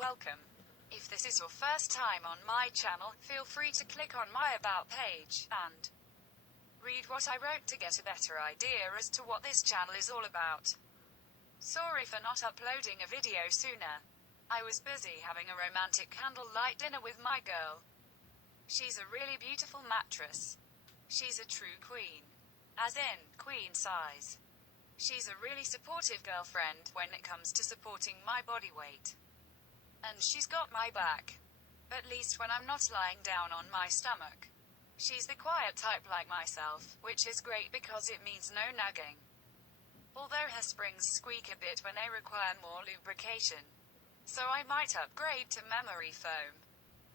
Welcome. If this is your first time on my channel, feel free to click on my About page, and read what I wrote to get a better idea as to what this channel is all about. Sorry for not uploading a video sooner. I was busy having a romantic candlelight dinner with my girl. She's a really beautiful mattress. She's a true queen. As in, queen size. She's a really supportive girlfriend when it comes to supporting my body weight. And she's got my back. At least when I'm not lying down on my stomach. She's the quiet type like myself, which is great because it means no nagging. Although her springs squeak a bit when they require more lubrication. So I might upgrade to memory foam.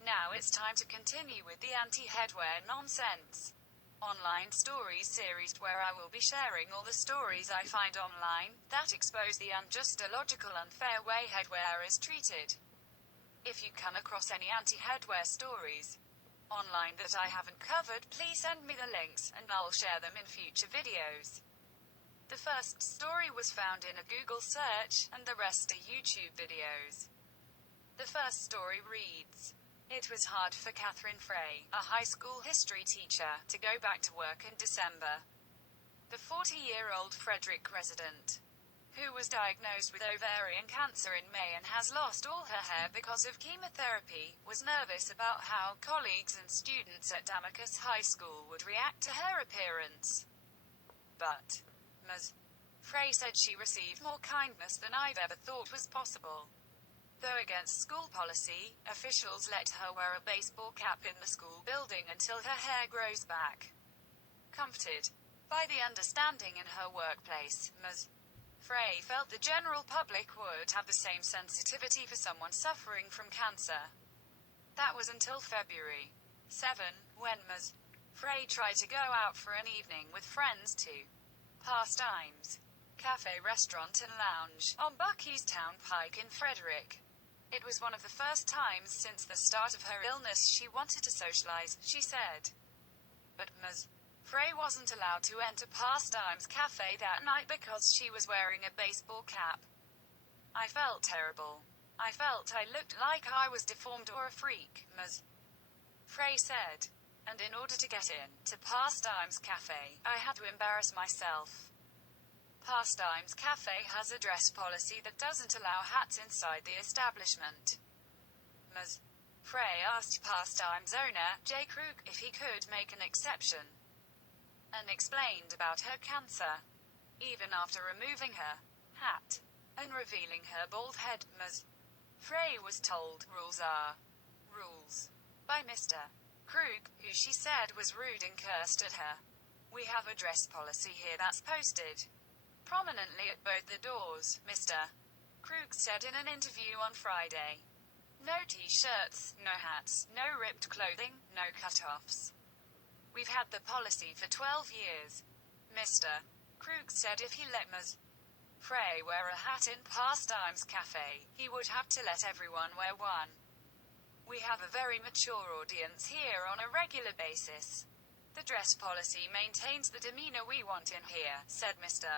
Now it's time to continue with the anti-headwear nonsense online stories series, where I will be sharing all the stories I find online that expose the unjust, illogical, unfair way headwear is treated. If you come across any anti-headwear stories online that I haven't covered, please send me the links, and I'll share them in future videos. The first story was found in a Google search, and the rest are YouTube videos. The first story reads: It was hard for Catherine Frey, a high school history teacher, to go back to work in December. The 40-year-old Frederick resident, who was diagnosed with ovarian cancer in May and has lost all her hair because of chemotherapy, was nervous about how colleagues and students at Damocus High School would react to her appearance. But Ms. Frey said she received more kindness than I've ever thought was possible. Though against school policy, officials let her wear a baseball cap in the school building until her hair grows back. Comforted by the understanding in her workplace, Ms. Frey felt the general public would have the same sensitivity for someone suffering from cancer. That was until February 7, when Ms. Frey tried to go out for an evening with friends to Pastimes Cafe, Restaurant and Lounge on Buckystown Pike in Frederick. It was one of the first times since the start of her illness she wanted to socialize, she said. But Ms. Frey wasn't allowed to enter Pastimes Cafe that night because she was wearing a baseball cap. I felt terrible. I felt I looked like I was deformed or a freak, Ms. Frey said. And in order to get in to Pastimes Cafe, I had to embarrass myself. Pastimes Cafe has a dress policy that doesn't allow hats inside the establishment. Ms. Frey asked Pastimes owner, Jay Krug, if he could make an exception, and explained about her cancer. Even after removing her hat and revealing her bald head, Ms. Frey was told, rules are rules, by Mr. Krug, who she said was rude and cursed at her. We have a dress policy here that's posted prominently at both the doors, Mr. Krug said in an interview on Friday. No t-shirts, no hats, no ripped clothing, no cut-offs. We've had the policy for 12 years. Mr. Krug said if he let Ms. Frey wear a hat in Pastimes Cafe, he would have to let everyone wear one. We have a very mature audience here on a regular basis. The dress policy maintains the demeanor we want in here, said Mr.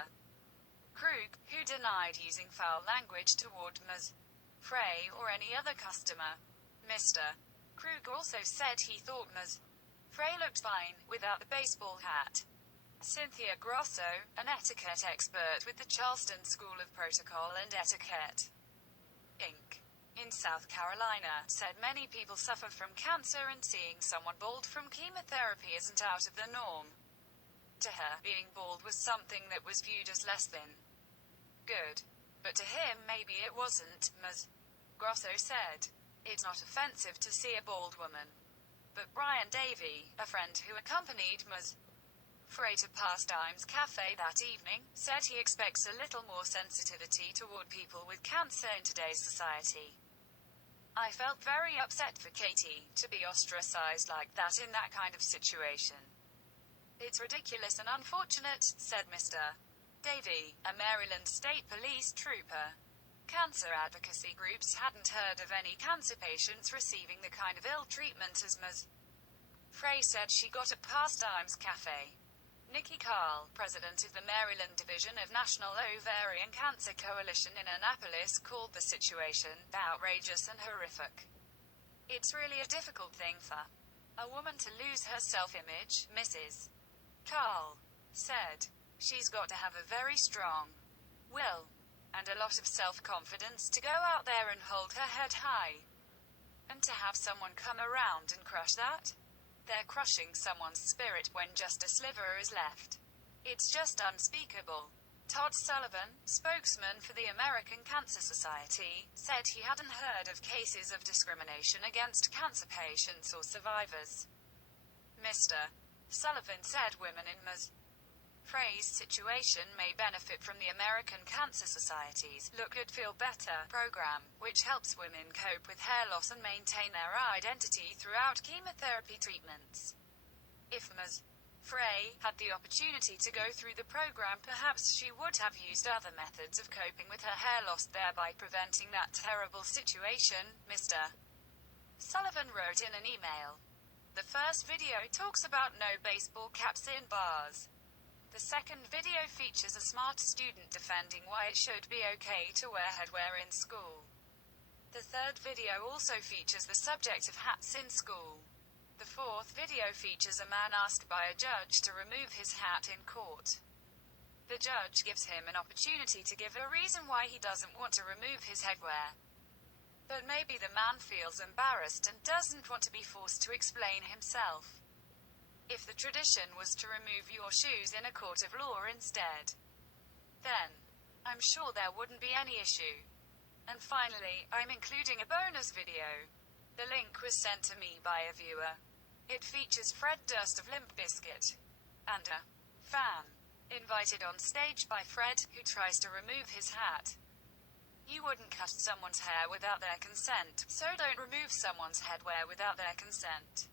Krug, who denied using foul language toward Ms. Frey or any other customer. Mr. Krug also said he thought Ms. Frey looked fine without the baseball hat. Cynthia Grosso, an etiquette expert with the Charleston School of Protocol and Etiquette, Inc. in South Carolina, said many people suffer from cancer and seeing someone bald from chemotherapy isn't out of the norm. To her, being bald was something that was viewed as less than good. But to him maybe it wasn't, Ms. Grosso said. It's not offensive to see a bald woman. But Brian Davey, a friend who accompanied Ms. Frey to Pastimes Cafe that evening, said he expects a little more sensitivity toward people with cancer in today's society. I felt very upset for Katie to be ostracized like that in that kind of situation. It's ridiculous and unfortunate, said Mr. Davey, a Maryland State Police trooper. Cancer advocacy groups hadn't heard of any cancer patients receiving the kind of ill treatment as Ms. Frey said she got at Pastimes Cafe. Nikki Carl, president of the Maryland Division of National Ovarian Cancer Coalition in Annapolis, called the situation outrageous and horrific. It's really a difficult thing for a woman to lose her self-image, Mrs. Carl said. She's got to have a very strong will and a lot of self-confidence to go out there and hold her head high. And to have someone come around and crush that? They're crushing someone's spirit when just a sliver is left. It's just unspeakable. Todd Sullivan, spokesman for the American Cancer Society, said he hadn't heard of cases of discrimination against cancer patients or survivors. Mr. Sullivan said women in Ms. Frey's situation may benefit from the American Cancer Society's Look Good Feel Better program, which helps women cope with hair loss and maintain their identity throughout chemotherapy treatments. If Ms. Frey had the opportunity to go through the program, perhaps she would have used other methods of coping with her hair loss, thereby preventing that terrible situation, Mr. Sullivan wrote in an email. The first video talks about no baseball caps in bars. The second video features a smart student defending why it should be okay to wear headwear in school. The third video also features the subject of hats in school. The fourth video features a man asked by a judge to remove his hat in court. The judge gives him an opportunity to give a reason why he doesn't want to remove his headwear. But maybe the man feels embarrassed and doesn't want to be forced to explain himself. If the tradition was to remove your shoes in a court of law instead, then I'm sure there wouldn't be any issue. And finally, I'm including a bonus video. The link was sent to me by a viewer. It features Fred Durst of Limp Bizkit and a fan invited on stage by Fred, who tries to remove his hat. You wouldn't cut someone's hair without their consent, so don't remove someone's headwear without their consent.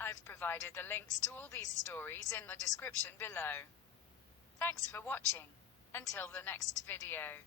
I've provided the links to all these stories in the description below. Thanks for watching. Until the next video.